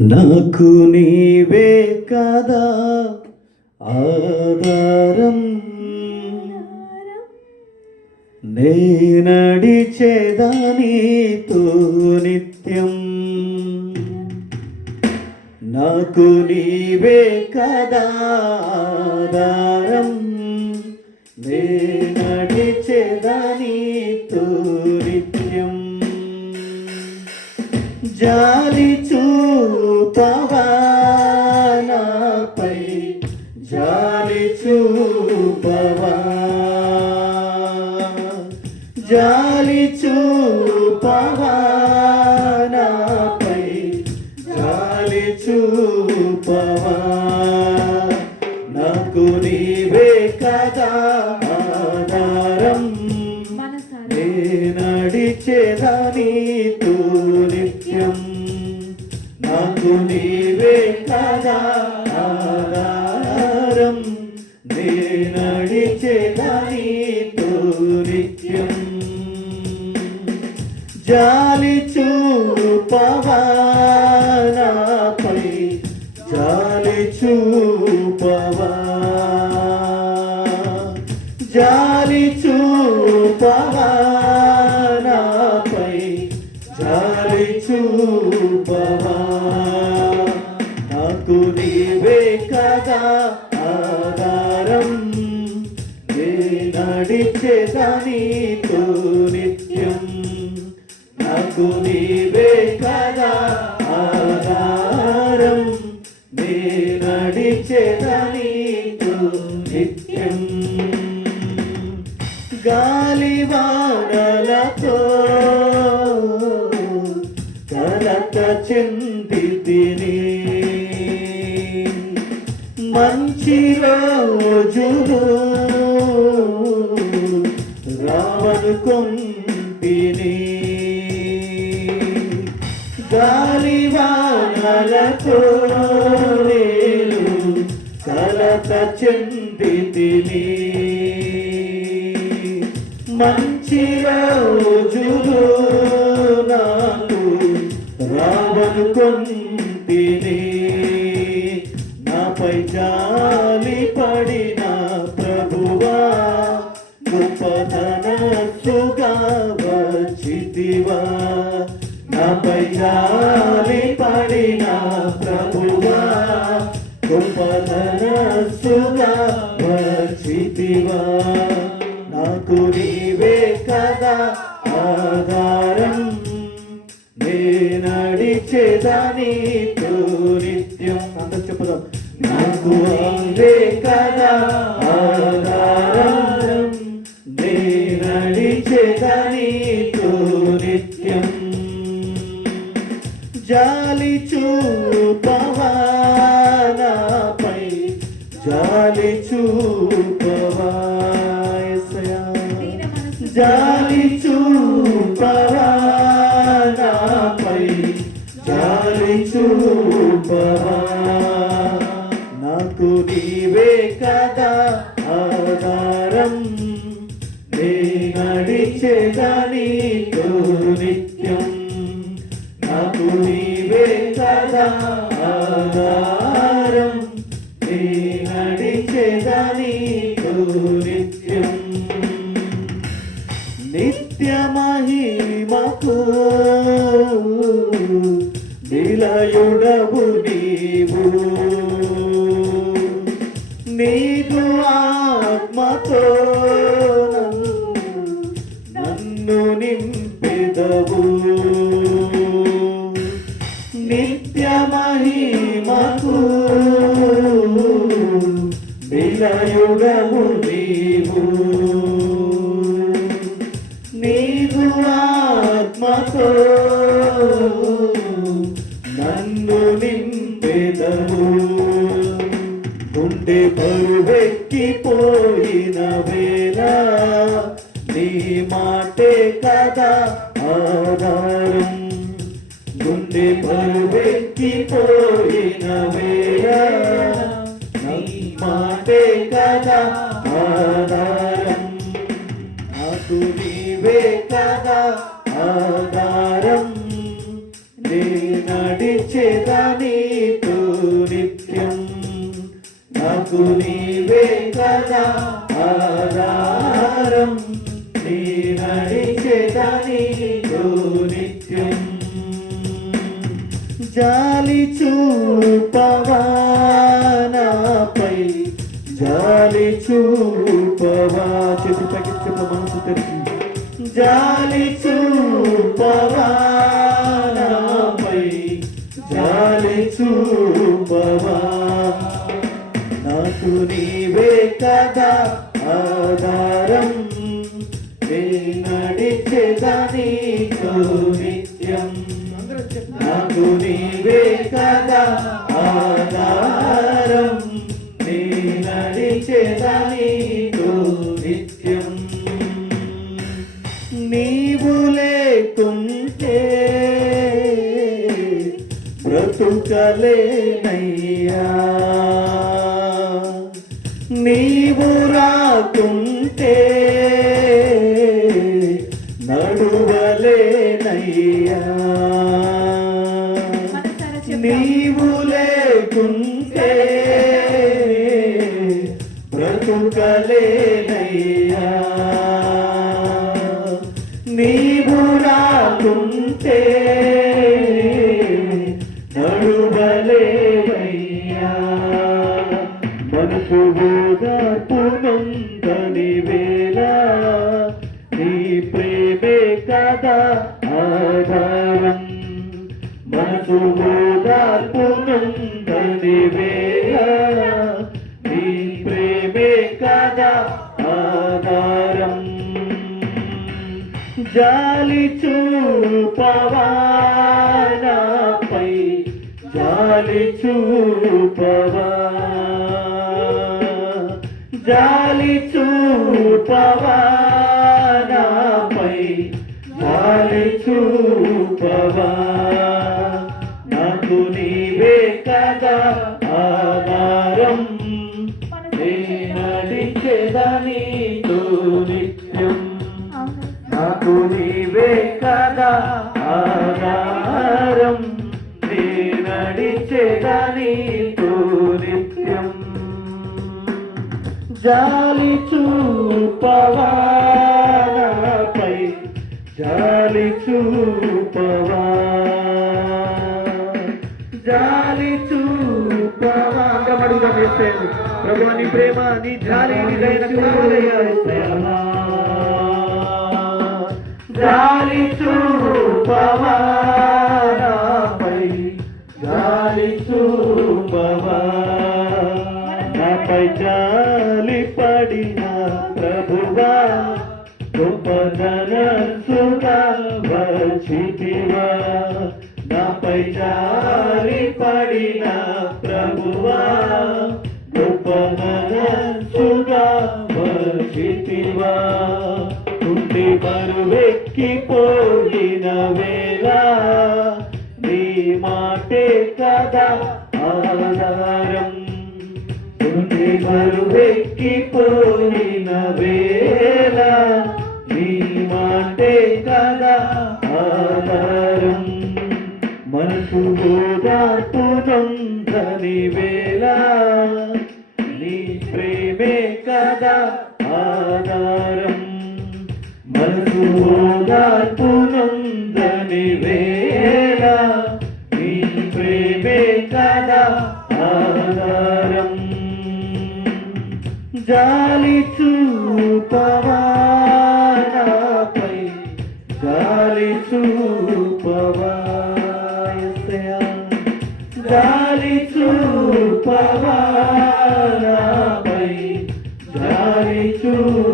నాకు నీవే కదా ఆధారం, నే నడిచేదానితో నిత్యం. నాకు నీవే కదా ఆధారం, నే నడిచేదానితో నిత్యం. జాలి చూపవా నాపై, జాలి చూపవా, జాలి చూపవా నాపై, జాలి చూపవా. నాకు నీవే కదా ఆధారం, నే నడిచేదానితో నిత్యం. నాకు నీవే కదా ఆధారం, నే నడిచేదానితో నిత్యం. జాలి చూపవా నాపై, జాలి చూపవా, జాలి చూపవా నాపై, జాలి చూపవా. నాకు నీవే కదా ఆధారం, నే నడిచేదానితో నిత్యం. నాకు నీవే కదా ఆధారం, నే నడిచేదానితో నిత్యం. గాలివానలతో కలత చెందితిని, మంచి రోజులు రావనుకొంటిని. గాలివానలతో నేను కలత చెందితిని, మంచి రోజులు నాకు రావనుకొంటిని. నాపై జాలి పడిన ప్రభువా, గొప్పతనస్సుగా వచ్చితివా. నాపై జాలి పడిన ప్రభువా, గొప్పతనస్సుగా వచ్చితివా. నాకు నీవే కదా ఆధారం, నే నడిచేదానితో నిత్యం. అందరూ చెప్పుదాం. నాకు నీవే కదా ఆధారం, నే నడిచేదానితో నిత్యం. జాలి చూపవా నాపై, జాలి చూపవా, జాలి చూపవా నాపై, జాలి చూపవా. నాకు నీవే కదా ఆధారం, నే నడిచేదానితో నిత్యం. నాకు నీవే కదా ఆధారం, నే నడిచేదానితో నిత్యం. నిత్య మహిమకు నిలయుడవు నీవు, నీదు ఆత్మతో నన్ను నింపెదవు. నిత్య మహిమకు నిలయుడవు నీవు, నీదు ఆత్మతో నన్ను నింపెదవు. గుండె బరువెక్కిపోయిన వేళ నీ మాటే కదా ఆధారం. గుండె బరువెక్కిపోయిన వేళ నీ మాటే కదా ఆధారం. నాకు నీవే కదా ఆధారం, నే నడిచేదాని నాకు నీవే కదా ఆధారం, నీ నడిచేదానితో నిత్యం. జాలి చూపవా నాపై, జాలి చూపవా, చేతి పైకి మనసు తెరిచి, జాలి చూపవా నాపై, జాలి చూపవా. నాకు నీవే కదా ఆధారం, నీ నడిచేదానితో నిత్యం. నాకు నీవే కదా ఆధారం, నీ నడిచేదానితో నిత్యం. నీవు లేకుంటే బ్రతుకలేనయ్యా, నీవు రాకుంటే నడువలేనయ్యా, నీవు లేకుంటే బ్రతుకలేనయ్యా, నీవు రాకుంటే నడువలేవయ్యా. మనసు ఓదార్పునందని వేళ, నీ ప్రేమే కదా ఆధారం. మనసు ఓదార్పునందని వేళ, నీ ప్రేమే కదా ఆధారం. జాలి చూపవా నాపై, జాలి చూపవా, జాలి చూపవా నాపై, జాలి చూపవా. నాకు నీవే కదా ఆధారం, నీ నడిచేదానితో నిత్యం. నాకు నీవే కదా ఆధారం, నీ నడిచేదానితో నిత్యం. జాలి చూపవా నాపై, జాలి చూపవా, జాలి చూపవా. అడుగుదా వేసేయండి, ప్రభువా నీ ప్రేమ, నీ జాలి, నీ దయ కావాలయ్యా. జాలి చూపవా నాపై, జాలి చూపవా. నాపై జాలి పడిన ప్రభువా, గొప్ప మనస్సుగా వచ్చితివా. నాపై జాలి పడిన ప్రభువా, గొప్ప మనస్సుగా వచ్చితివా. కుంటి బరువెక్కిపోయిన వేళ, నీ మాటే కదా ఆధారం. కుంటి బరువెక్కిపోయిన వేళ, నీ మాటే కదా ఆధారం. మనసు ఓదార్పునందని వేళ, నీ ప్రేమే కదా ఆధారం. మనసు ఓదార్పునందని వేళ, నీ ప్రేమే కదా ఆధారం. జాలి చూపవా నాపై, జాలి చూపవా, జాలి చూపవా నాపై, జాలి చూపవా.